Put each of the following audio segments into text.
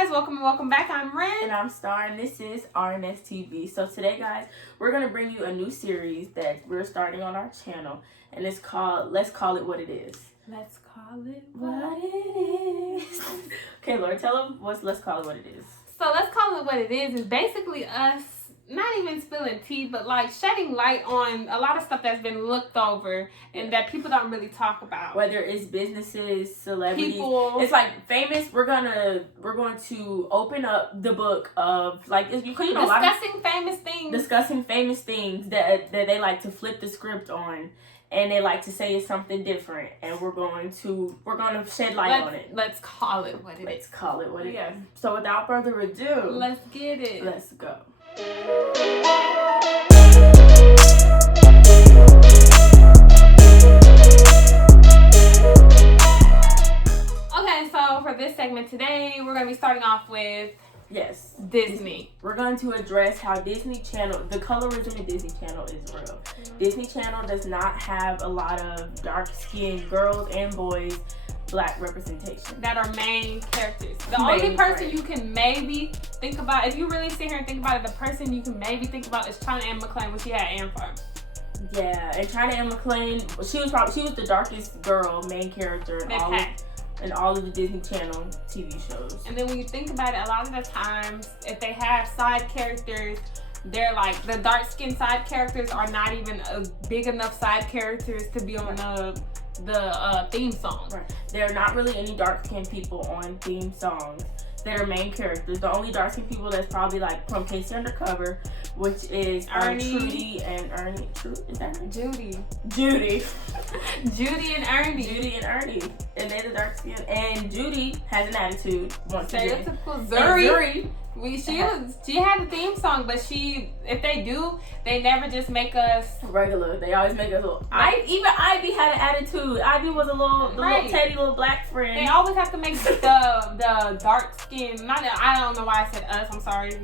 guys, welcome back. I'm Ren. And I'm Starr, and this is RNS TV. So today, guys, we're going to bring you a new series that we're starting on our channel, and it's called Let's Call It What It Is. Let's call it what it is. Okay, Laura, tell them what's Let's Call It What It Is. So Let's Call It What It is basically us not even spilling tea, but like shedding light on a lot of stuff that's been looked over and that people don't really talk about. Whether it's businesses, celebrities, people. It's like famous. We're going to open up the book of like discussing famous things that they like to flip the script on, and they like to say it's something different, and we're going to shed light on it. Let's call it what it is. Let's call it what it is. So without further ado, let's get it. Let's go. Okay, so for this segment today, we're going to be starting off with Disney. We're going to address how Disney Channel, the colorism in Disney Channel is real. Disney Channel does not have a lot of dark-skinned girls and boys Black representation that are main characters. The only person you can maybe think about, if you really sit here and think about it, the person you can maybe think about is China Anne McClain when she had Anne Farm. Yeah, and China Anne McClain, she was the darkest girl main character in all of the Disney Channel TV shows. And then when you think about it, a lot of the times, if they have side characters, they're like the dark-skinned side characters are not even a big enough side characters to be on the theme song. Right. There are not really any dark-skinned people on theme songs that are main characters. The only dark-skinned people that's probably like from Casey Undercover, which is Trudy and Ernie. Is that right? Judy and Ernie. And they're the dark-skinned. And Judy has an attitude. Stereotypical Zuri. She had a theme song, but if they do, they never just make us regular. They always make us little. Even Ivy had an attitude. Ivy was little teddy little black friend. They always have to make the dark skin. I don't know why I said us. I'm sorry,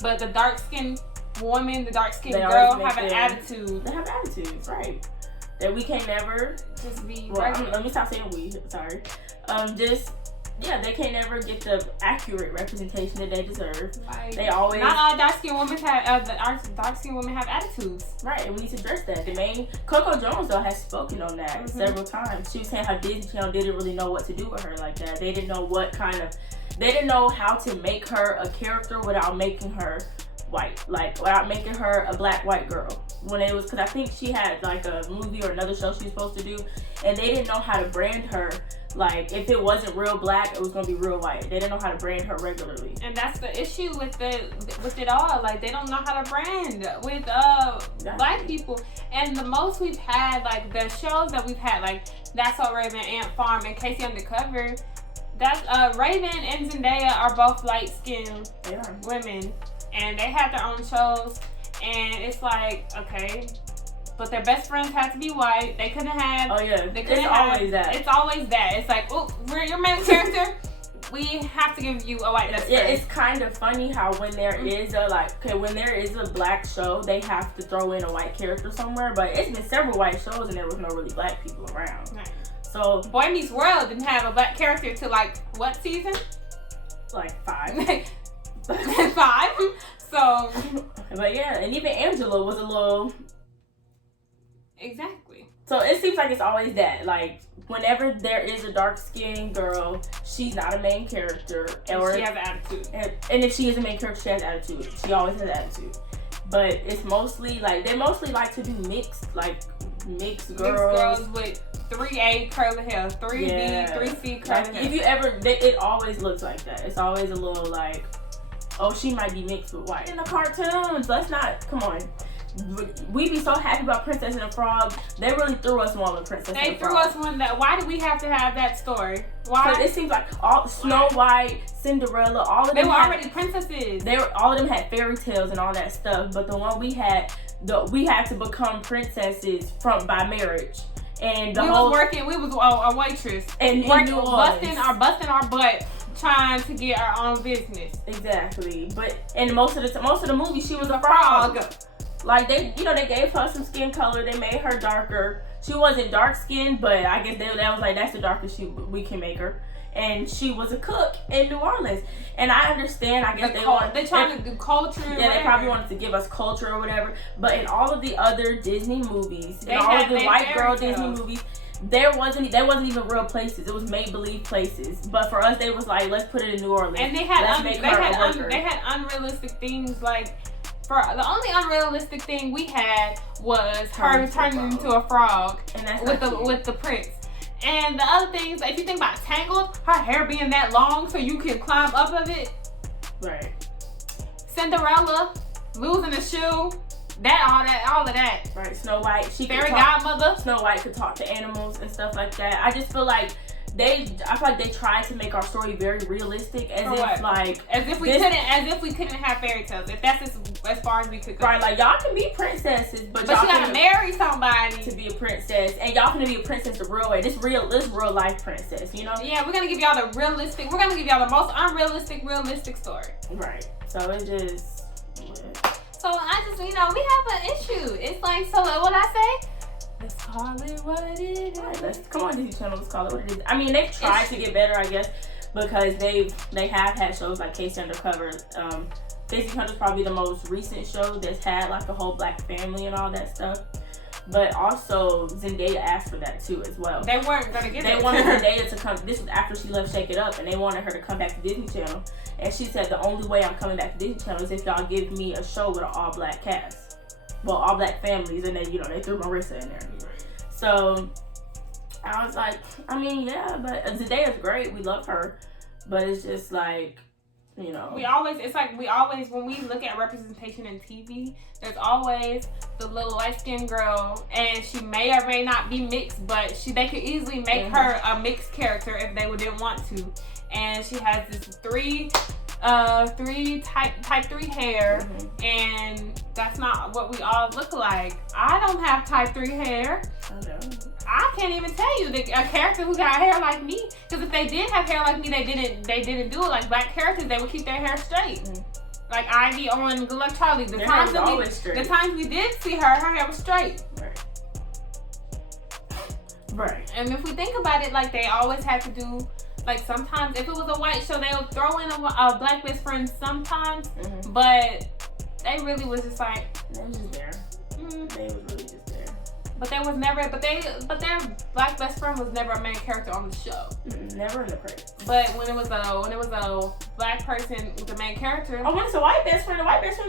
but the dark skin woman, the dark skin girl have an attitude. They have attitudes, right? That we can never just be. Let me stop saying we. Sorry. They can't never get the accurate representation that they deserve. Like, they always not all dark-skinned women have dark-skinned women have attitudes. Right, and we need to address that. The main Coco Jones though has spoken on that several times. She was saying how Disney Channel didn't really know what to do with her like that. They didn't know they didn't know how to make her a character without making her white, like without making her a black-white girl. Because I think she had like a movie or another show she was supposed to do, and they didn't know how to brand her. Like, if it wasn't real black, it was gonna be real white. They didn't know how to brand her regularly. And that's the issue with it all. Like, they don't know how to brand with black people. And the most we've had, like, the shows that we've had, like, That's So Raven, Ant Farm, and Casey Undercover, Raven and Zendaya are both light-skinned women. And they have their own shows. And it's like, okay, but their best friends had to be white. They couldn't have. Oh yeah, it's always that. It's always that. It's like, oh, we're your main character. We have to give you a white best friend. It's kind of funny how when there is a black show, they have to throw in a white character somewhere. But it's been several white shows and there was no really black people around. Right. So Boy Meets World didn't have a black character till like what season? Like 5. 5. So. But yeah, and even Angela was a little. Exactly. So it seems like it's always that. Like, whenever there is a dark-skinned girl, she's not a main character. She has attitude. And if she is a main character, she has attitude. She always has attitude. But it's mostly, like, they mostly like to do mixed girls. Mixed girls with 3A curly hair, 3B, 3C curly hair. It always looks like that. It's always a little like, oh, she might be mixed with white. In the cartoons, come on. We be so happy about Princess and the Frog. They really threw us one with Princess and the Frog. They threw us one why do we have to have that story? Why? Because it seems like all Snow White, Cinderella, all of them. They were already princesses. All of them had fairy tales and all that stuff. But the one we had to become princesses by marriage. And we was a waitress and busting our butt trying to get our own business. Exactly. And most of the movie she was a frog. Like, they gave her some skin color. They made her darker. She wasn't dark skinned, but I guess that was like, that's the darkest we can make her. and she was a cook in New Orleans. And I understand, I guess they're trying to do culture. Yeah, they probably wanted to give us culture or whatever. But in all of the other Disney movies, in all of the white girl Disney movies, there wasn't even real places. It was make-believe places. But for us, they was like, let's put it in New Orleans. And they had unrealistic things like. The only unrealistic thing we had was her turning into a frog, and that's with the prince. And the other things, if you think about Tangled, her hair being that long so you can climb up of it. Right. Cinderella losing a shoe, all of that. Right. Snow White, Fairy Godmother. Snow White could talk to animals and stuff like that. I just feel like I feel like they tried to make our story very realistic, as if we couldn't have fairy tales. If that's as far as we could go. Right, like y'all can be princesses, but y'all gotta marry somebody to be a princess, and y'all can be a princess the real way. This real life princess, you know? Yeah, we're gonna give y'all the realistic. We're gonna give y'all the most unrealistic story. Right. So it just. Yeah. So I just, we have an issue. It's like, so what I say? Let's call it what it is. Right, come on, Disney Channel, let's call it what it is. I mean, they've tried to get better, I guess, because they have had shows like Case Undercover. Disney Channel is probably the most recent show that's had like a whole black family and all that stuff. But also, Zendaya asked for that too as well. They weren't gonna get it. They wanted Zendaya to come. This was after she left Shake It Up, and they wanted her to come back to Disney Channel. And she said the only way I'm coming back to Disney Channel is if y'all give me a show with an all black cast. Well, all black families, and then they threw Marissa in there. So I was like, I mean, yeah, but Zendaya's great. We love her, but it's just like, you know, we always when we look at representation in TV, there's always the little light skinned girl, and she may or may not be mixed, but they could easily make her a mixed character if they didn't want to. And she has this type 3 hair, and that's not what we all look like. I don't have type 3 hair. I can't even tell you a character who got hair like me, because if they did have hair like me, they didn't do it. Like black characters, they would keep their hair straight. Like Ivy on Good Luck Charlie. The times we did see her hair was straight. Right. And if we think about it, like they always had to do. Like sometimes, if it was a white show, they would throw in a black best friend sometimes, but they really was just like they was just there. They was really just there. But there was never, but their black best friend was never a main character on the show. Never in the credits. But when it was a black person with the main character, when it's a white best friend, be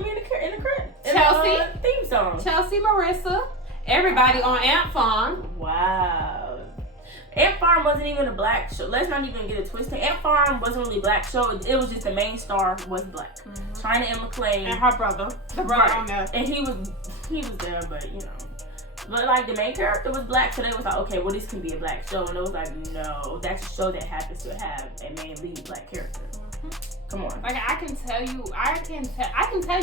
in the credits. Chelsea, theme song. Chelsea, Marissa, everybody on Ant Farm. Wow. Ant Farm wasn't even a black show. Let's not even get it twisted. Ant Farm wasn't really a black show. It was just the main star was black. China and McClain. And her brother. The brother on there. And he was there, but you know. But like the main character was black, so they was like, okay, well this can be a black show. And it was like, no, that's a show that happens to have a main lead black character. Come on. Like I can tell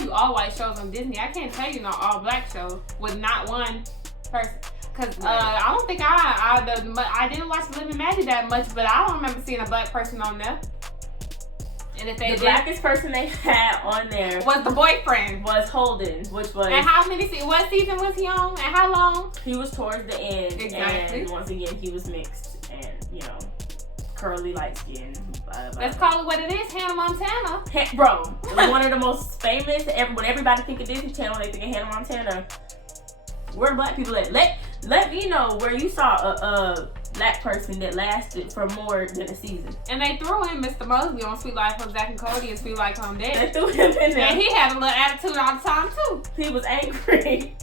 you all white shows on Disney. I can't tell you no all black shows with not one person. Cause I don't think I didn't watch Living Magic that much, but I don't remember seeing a black person on there. And if they blackest person they had on there was the boyfriend, was Holden, which was. And what season was he on? And how long? He was towards the end. Exactly. And once again, he was mixed and curly, light skin. Let's call it what it is. Hannah Montana. Bro, one of the most famous. When everybody think of Disney Channel, they think of Hannah Montana. Where the black people at? Let me know where you saw a black person that lasted for more than a season. And they threw in Mr. Mosby on Sweet Life of Zack and Cody and Sweet Life of Dead. They threw him in there. And he had a little attitude all the time too. He was angry.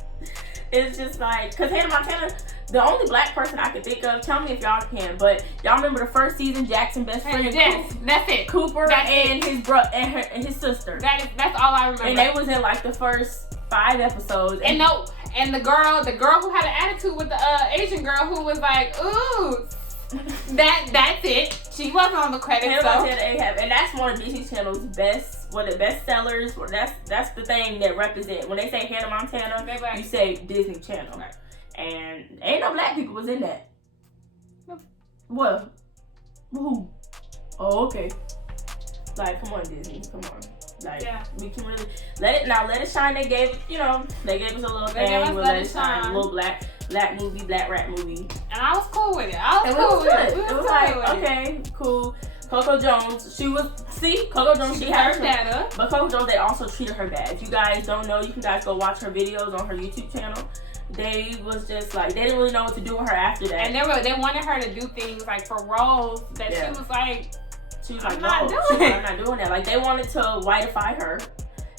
It's just like, because Hannah Montana, the only black person I could think of, tell me if y'all can, but y'all remember the first season, Jackson best friend? Yes, that's it. Cooper and his brother and his sister. That's all I remember. And they was in like the first 5 episodes. And the girl who had an attitude with the Asian girl who was like, ooh, that's it. She wasn't on the credits. And that's one of Disney Channel's best sellers. That's the thing that represent. When they say Hannah Montana, you say Disney Channel. Right. And ain't no black people was in that. No. What? Who? Oh, okay. Like, come on, Disney. Come on. Like, we can really let it shine. They gave us a little thing. Let it shine. A little black movie, black rap movie. And I was cool with it. It was like, okay, cool. Coco Jones, Coco Jones, she had her data. But Coco Jones, they also treated her bad. If you guys don't know, you can guys go watch her videos on her YouTube channel. They was just like, they didn't really know what to do with her after that. And they wanted her to do things like for roles that she was like, I'm not doing that. Like, they wanted to whiteify her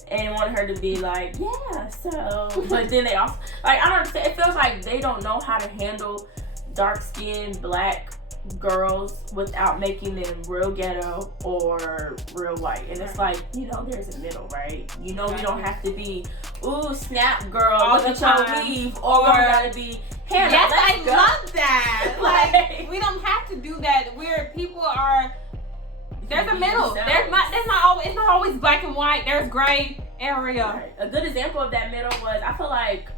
and wanted her to be like, yeah, so. But then they also, like, I don't understand. It feels like they don't know how to handle dark-skinned black girls without making them real ghetto or real white. And it's like, you know, there's a middle, right? You know, we don't have to be, ooh, snap girl, look at your weave, or we gotta be Hannah. Yes, I love that. Like, we don't have to do that where people are, there's a middle. There's not it's not always black and white. There's gray area. Right. A good example of that middle was, I feel like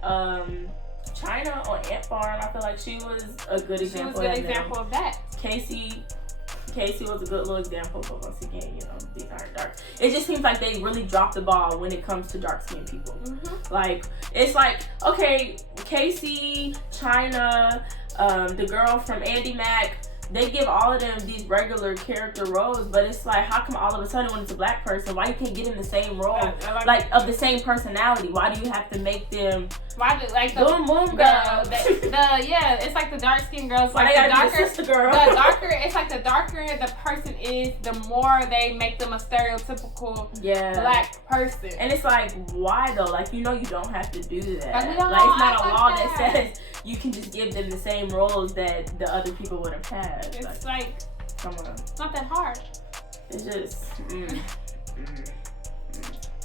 China on Ant Farm, I feel like she was a good example of that. Casey was a good little example, but once again, you know, these aren't dark. It just seems like they really dropped the ball when it comes to dark-skinned people. Mm-hmm. Like, it's like, okay, Casey, China, the girl from Andy Mack, they give all of them these regular character roles, but it's like, how come all of a sudden when it's a black person, why you can't get in the same role, of the same personality? Why do you have to make them like the boom girl? It's like the dark skinned girls. Why like they gotta be the sister girl? The darker, it's like the darker the person is, the more they make them a stereotypical black person. And it's like, why though? Like, you know, you don't have to do that. Like, it's not a law that says you can just give them the same roles that the other people would have had. It's like come on. It's not that hard. It's just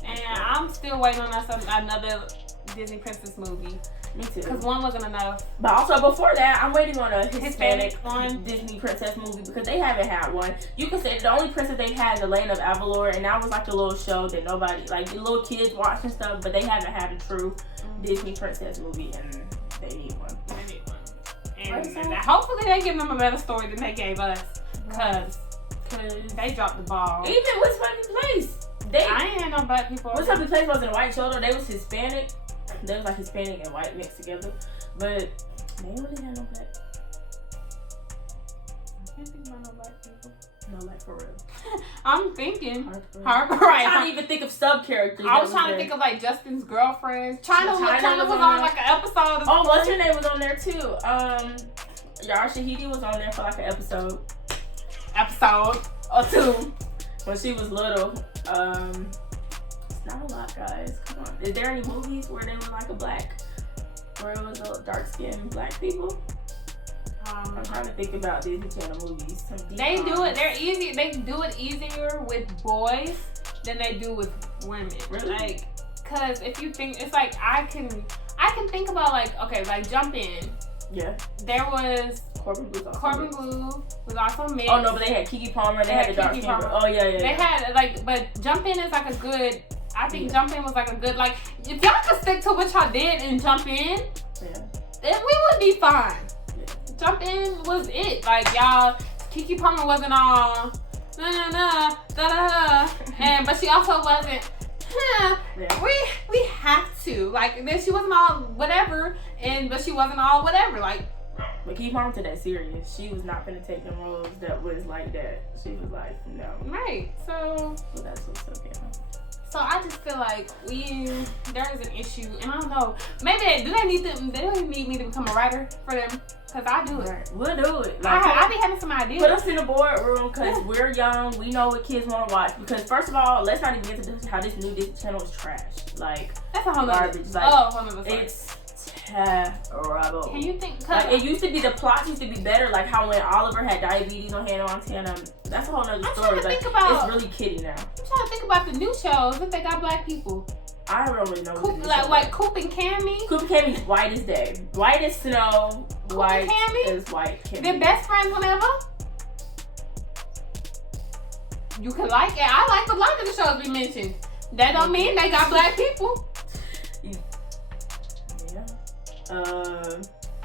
And I'm still waiting on another Disney princess movie. Me too. Because one wasn't enough. But also before that, I'm waiting on a Hispanic Disney princess movie because they haven't had one. You can say the only princess they've had is the Land of Avalor, and that was like the little show that nobody, like the little kids watch and stuff, but they haven't had a true Disney princess movie, and they need one. And hopefully they give them a better story than they gave us, because they dropped the ball. Even What's Happy Place? I ain't had no black people. What's Happy Place wasn't a white shoulder. They was Hispanic. They was like Hispanic and white mixed together, but they really had no black. I can't think about no black people. No, like for real. I'm thinking. Right. I'm trying to even think of sub characters. I was trying to think of like Justin's girlfriends. China was on like an episode. Oh, what's her name was on there too? Yara Shahidi was on there for like an episode or two when she was little. It's not a lot, guys. Come on. Is there any movies where they were like where it was a dark skinned black people? I'm trying to think about Disney Channel movies. They do it. They're easy. They do it easier with boys than they do with women. Really? Like, cause if you think, it's like I can think about like Jump In. Yeah. There was Corbin Blue was also mixed. Oh no, but they had Keke Palmer. They had the dark skin. Oh yeah. They had but Jump In is like a good. I think Jump In was like a good, like, if y'all could stick to what y'all did and Jump In, then we would be fine. Jump In was it. Like, y'all, Keke Palmer wasn't all but she also wasn't we have to. Like, then she wasn't all whatever, but she wasn't all whatever. Like, but Keke Palmer to that serious. She was not gonna take the roles that was like that. She was like, no. Right. So that's what's up, yeah. So I just feel like there is an issue, and I don't know. Maybe they don't need me to become a writer for them, because I do it. Right. We'll do it. Like, I be having some ideas. Put us in the boardroom, because we're young. We know what kids want to watch. Because first of all, let's not even get into how this new Disney Channel is trash. Like, that's a whole garbage. It's terrible. Can you think? Like, it used to be, the plots used to be better. Like how when Oliver had diabetes on Hannah Montana. That's a whole nother story. Like, it's really kiddie now. I'm trying to think about the new shows if they got black people. I don't really know. Like Coop and Cammy. Coop and Cammy's white as day, white as snow. Coop white and as white. Cammy. They're best friends whenever. You can like it. I like a lot of the shows we mentioned. That don't mean they got black people.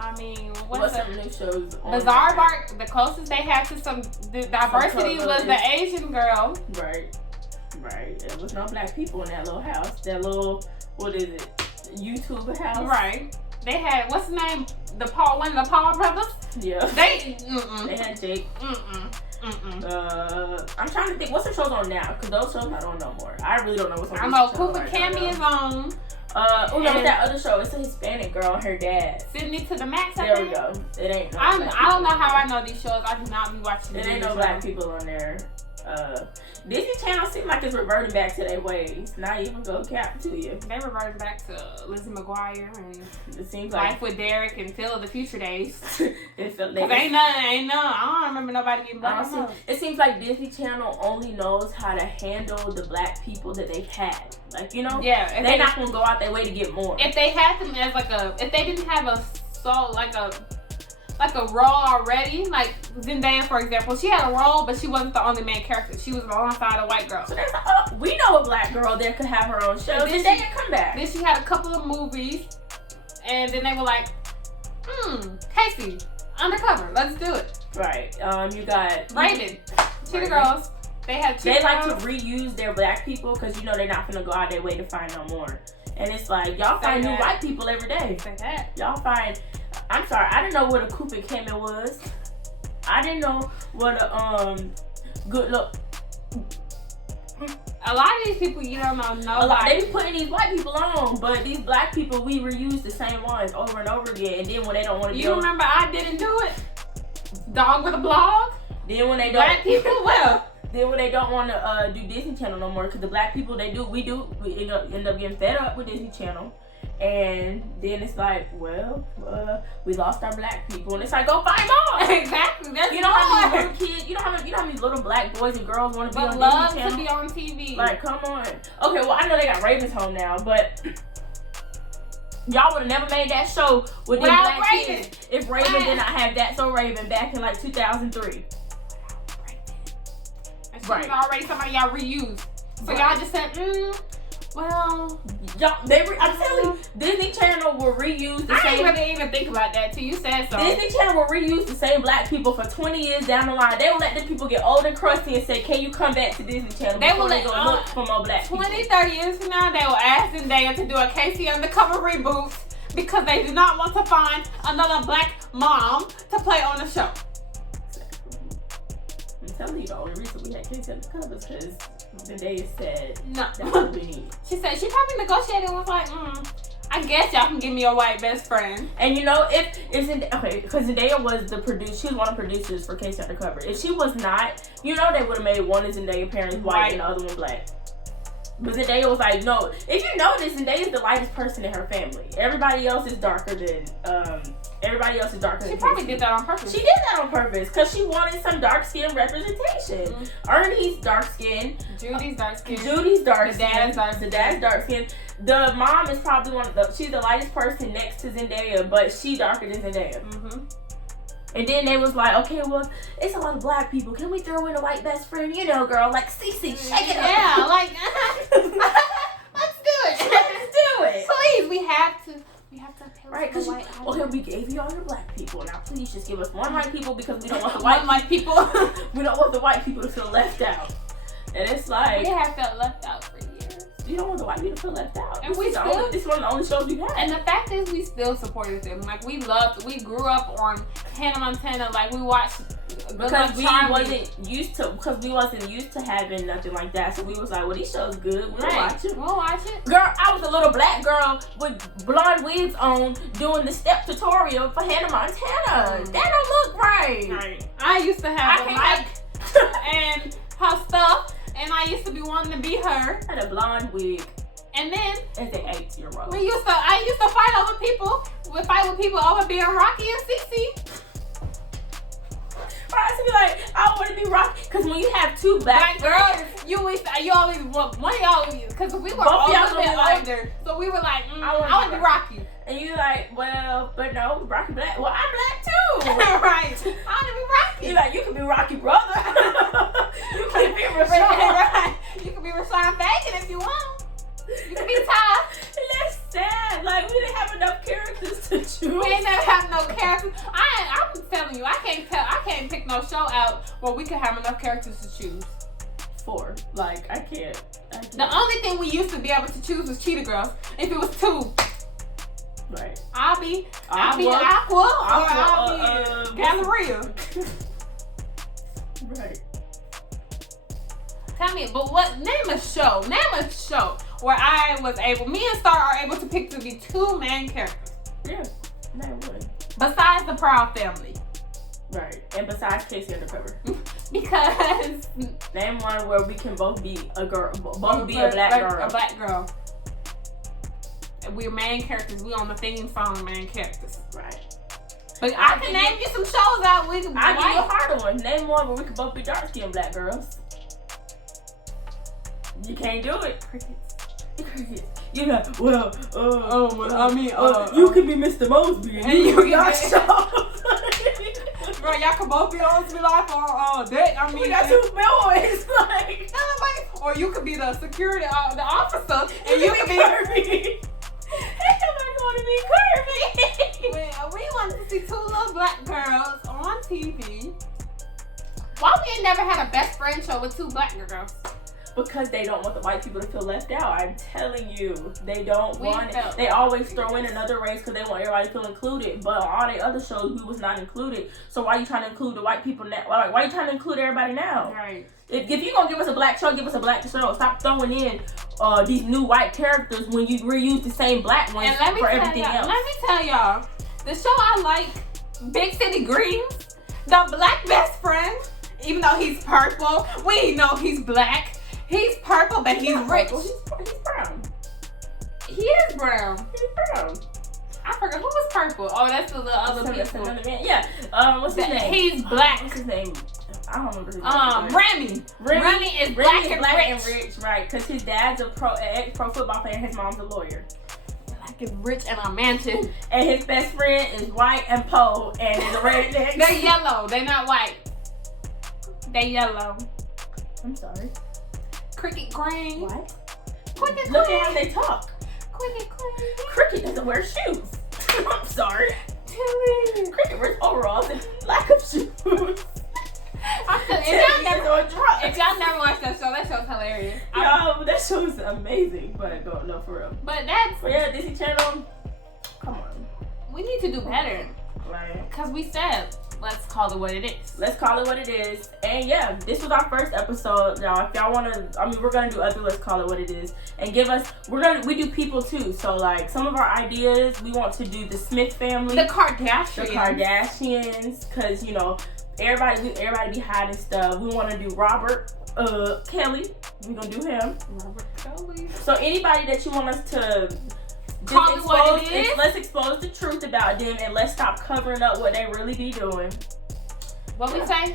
I mean, what's some new shows? Bizarre Bark. The closest they had to some diversity was the Asian girl. Right. There was no black people in that little house. That little, what is it? YouTube house. Right. They had, what's his name? One of the Paul brothers. Yeah. They had Jake. I'm trying to think. What's the shows on now? Because those shows I don't know more. I really don't know what's on. I know Cooper Cammy is on. What's that other show? It's a Hispanic girl and her dad. Sydney to the Max. There we go. It ain't. I don't know how I know these shows. I do not be watching. It ain't no black people on there. Disney Channel seems like it's reverting back to their ways. Not even go cap to you. They reverted back to Lizzie McGuire and it seems Life like with Derek and Phil of the Future days. It felt like ain't none. I don't remember nobody getting black. It seems like Disney Channel only knows how to handle the black people that they've had. Like, you know, yeah, they're not gonna go out their way to get more. If they had them as if they didn't have like a role already, like Zendaya, for example, she had a role, but she wasn't the only main character. She was alongside a white girl. So we know a black girl that could have her own show. Zendaya come back. Then she had a couple of movies, and then they were like, Casey, undercover, let's do it. Right. You got Raven, Cheetah Girls. They like to reuse their black people because you know they're not gonna go out their way to find no more. And it's like y'all find new white people every day. Y'all find. I'm sorry, I didn't know what a Cooper Cammy was. I didn't know what a good look. A lot of these people you don't know. They be putting these white people on, but these black people we reuse the same ones over and over again. And then when they don't want to, you remember I didn't do it. Dog with a blog. Then when they don't, black people Then when they don't want to do Disney Channel no more, because the black people we end up getting fed up with Disney Channel. And then it's like, well, we lost our black people, and it's like, go find more. Exactly. That's you know how many little kids, you know how many little black boys and girls want to be on Disney Channel? To be on TV. Like, come on. Okay, well I know they got Raven's home now, but y'all would have never made that show with them black kids if Raven did not have That's So Raven back in like 2003. And she was already somebody y'all reused. So y'all just said, well, I'm telling you, Disney Channel will reuse the same. I didn't really even think about that till you said so. Disney Channel will reuse the same black people for 20 years down the line. They will let the people get old and crusty and say, can you come back to Disney Channel before they go look for more black 20, 30 years from now, they will ask Zendaya to do a Casey Undercover reboot because they do not want to find another black mom to play on the show. I'm telling you, the only reason we had Casey Undercover is because Zendaya said no. That's what we need. She said she probably negotiated and was like, I guess y'all can give me a white best friend. And you know, because Zendaya was the producer, she was one of the producers for Casey Undercover. If she was not, you know, they would have made one of Zendaya parents white and the other one black. But Zendaya was like, no. If you notice, Zendaya is the lightest person in her family. Everybody else is darker than. She probably did that on purpose. She did that on purpose because she wanted some dark skin representation. Ernie's dark skin. Judy's dark skin. The dad's dark skin. The mom is probably she's the lightest person next to Zendaya, but she darker than Zendaya. And then they was like, okay, well, it's a lot of black people. Can we throw in a white best friend? You know, girl, like Cece, shake it up. Yeah, like let's do it. Let's do it. Please, we have to right, because okay, we gave you all your black people. Now please just give us one white people because we don't want the white people. We don't want the white people to feel left out. And it's like we have felt left out for years. You don't want the white people to feel left out. And this is one of the only shows we had. And the fact is, we still supported them. Like we grew up on Hannah Montana. Like we watched. Because we wasn't used to having nothing like that, so we was like, well, these shows good, we'll watch it. Girl, I was a little black girl with blonde wigs on doing the step tutorial for Hannah Montana. That don't look right. I used to have a mic and her stuff, and I used to be wanting to be her. I had a blonde wig. And then as an 8-year-old, I used to fight with people over being Rocky and Cece. I used to be like, I want to be Rocky, because when you have two black girls, you always want one of y'all, because we were all a bit older, so we were like, I want to be Rocky. And you like, well, but no, Rocky black. Well, I'm black too. Right. I want to be Rocky. You like, you can be Rocky brother. You can be Rashawn. Right. You can be Rashawn Bacon if you want. You can be Ty. That's sad. Like, we didn't have enough characters to choose. We didn't have no characters. I'm telling you, I can't pick no show out where we could have enough characters to choose. For. Like, I can't. The only thing we used to be able to choose was Cheetah Girls. If it was two. Right. I'll be Aqua or I'll be Galleria. Right. Tell me, but name a show where me and Starr are able to pick to be two main characters. Yeah, name one. Besides the Proud Family. Right, and besides Casey Undercover. Because name one where we can both be a girl, both be a black girl. A black girl. We're main characters. We on the theme song, main characters. Right. But I can name you some shows out. I'll give you a harder one. Name one where we can both be dark skinned black girls. You can't do it. Crickets. You know, you can be Mr. Mosby and you can be shows. Bro, y'all can both be on Be Life on deck. I mean, we got two boys. Or you could be the security, the officer, and you can be Kirby. Everybody want to be Kirby. We want to see two little black girls on TV. Why we ain't never had a best friend show with two black girls? Because they don't want the white people to feel left out. I'm telling you, they don't want it. They always throw in another race because they want everybody to feel included. But on all the other shows, we was not included. So why are you trying to include the white people now? Why are you trying to include everybody now? Right. If you're going to give us a black show, give us a black show. Stop throwing in these new white characters when you reuse the same black ones for everything else. Let me tell y'all, the show I like, Big City Greens, the black best friend, even though he's purple, we know he's black. He's purple, but he's rich. He's brown. He is brown. He's brown. I forgot who was purple. Oh, that's the other people. Yeah. What's his name? He's black. What's his name? I don't remember his name. Remy is black and rich. Right? Because his dad's a pro football player. And his mom's a lawyer. Black and rich and a mansion. And his best friend is white and po and is a redneck. They're yellow. They're not white. They yellow. I'm sorry. Cricket green. What? Cricket Look at how they talk. Cricket green. Cricket doesn't wear shoes. I'm sorry. Cricket wears overalls and lack of shoes. If y'all never watched that show's hilarious. Yo, that show's amazing. But no, for real. But Disney Channel. Come on. We need to do better. Right. Because we said, let's call it what it is. Let's call it what it is. And yeah, this was our first episode, y'all. If y'all want to, we're going to do other Let's Call It What It Is. And we do people too. So like some of our ideas, we want to do the Smith family. The Kardashians. Because, you know, everybody be hiding stuff. We want to do Robert Kelly. We're going to do him. Robert Kelly. So anybody that you want us to... Let's expose the truth about them and let's stop covering up what they really be doing. What we say?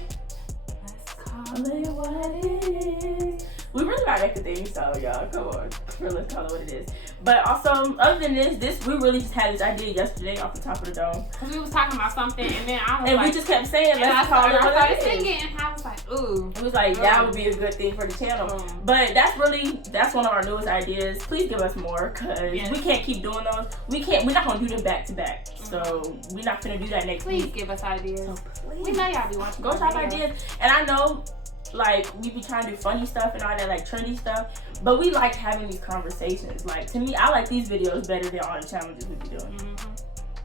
Let's call it what it is. We really gotta make a theme song, y'all. Come on. Let's call it what it is. But also, other than this, we really just had this idea yesterday off the top of the dome. Because we was talking about something and then I was we just kept saying, let's call it what it is. Singing, and I was like, ooh. It was like, that would be a good thing for the channel. But that's one of our newest ideas. Please give us more, because we can't keep doing those. We're not going to do them back to back. So we're not going to do that next week. Please give us ideas. So please. We know y'all be watching. Go drop ideas. And I know, like, we be trying to do funny stuff and all that, like, trendy stuff. But we like having these conversations. Like, to me, I like these videos better than all the challenges we be doing.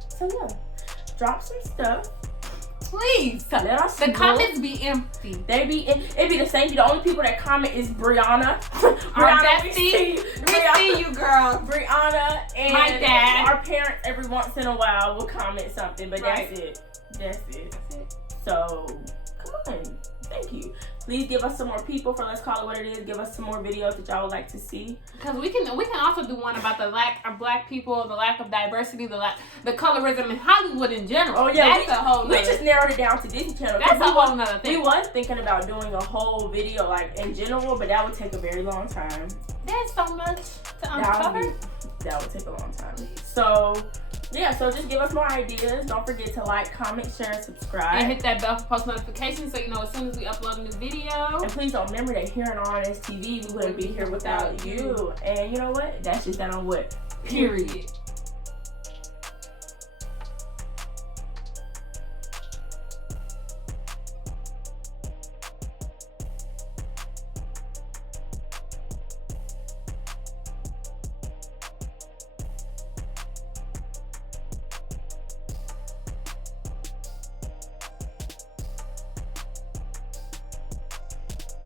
So, yeah. Drop some stuff. Please. Let us The know. comments be empty. It be the same. The only people that comment is Brianna. Brianna, we see you, girl. Brianna and my dad. Our parents every once in a while will comment something, but that's it. So, come on. Thank you. Please give us some more people for Let's Call It What It Is. Give us some more videos that y'all would like to see. Because we can also do one about the lack of black people, the lack of diversity, the colorism in Hollywood in general. Oh yeah, we just narrowed it down to Disney Channel. That's a whole nother thing. We was thinking about doing a whole video like in general, but that would take a very long time. There's so much to uncover. That would take a long time. So yeah, so just give us more ideas. Don't forget to like, comment, share, and subscribe. And hit that bell for post notifications so you know as soon as we upload a new video. And please don't remember that here on RNS TV, we wouldn't be here without you. And you know what? That's just that on what? Period.